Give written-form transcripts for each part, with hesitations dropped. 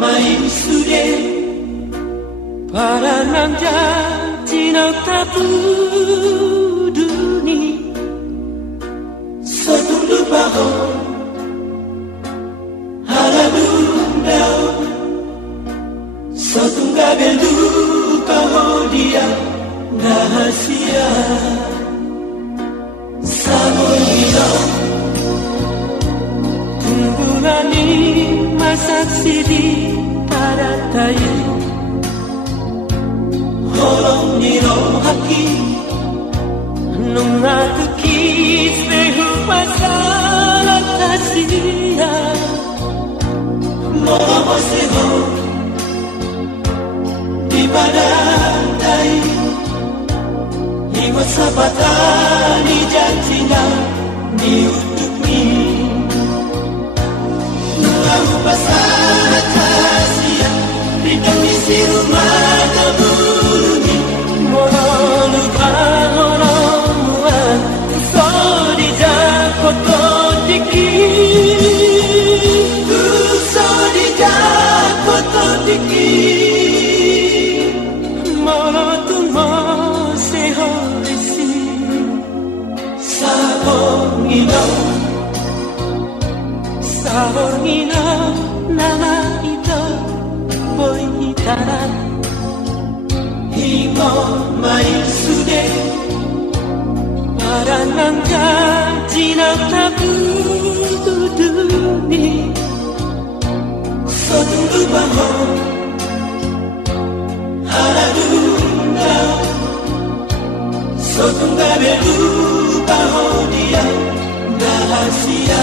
maisude para 남자 진흙타부두니 서둘러 바호 하라눈다오 서둔가벨두 kahodia rahasia Samoira Tungulani masaksidi taratai Holong niro haki Nungatu kisnehu pasala tasia Momo seho Di badai Iwat sabatani jantina Ni utukmi Nungamu pasara tasia Ridang isi rumah kabuluni Mohonu kahonomuan Sodi jakototiki Sodi jakototiki Sabongino nama ito boitara Himo maisude para nangka jinaktabuduni Sotunggu baho haradunda Sotunggabedu baho dia rahasia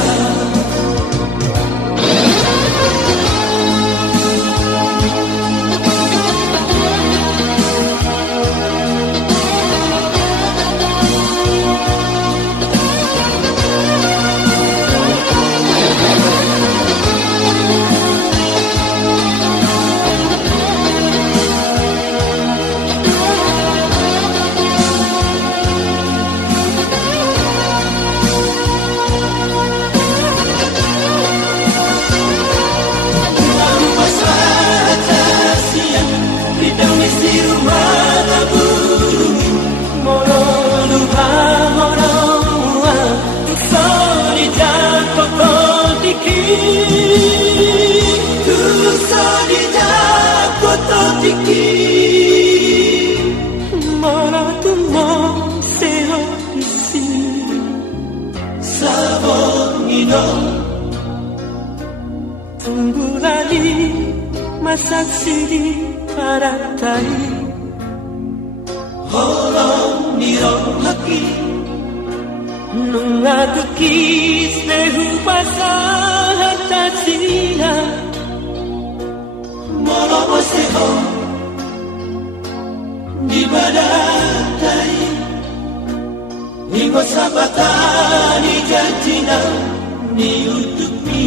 Tungulani masaksidi paratai Holong nirong haki Nungatu kisnehu pasah tasia Molomo seho Di badai Ingo sabatani jantina Ni utukmi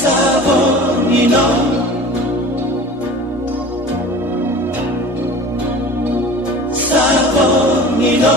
Sabongino Sabongino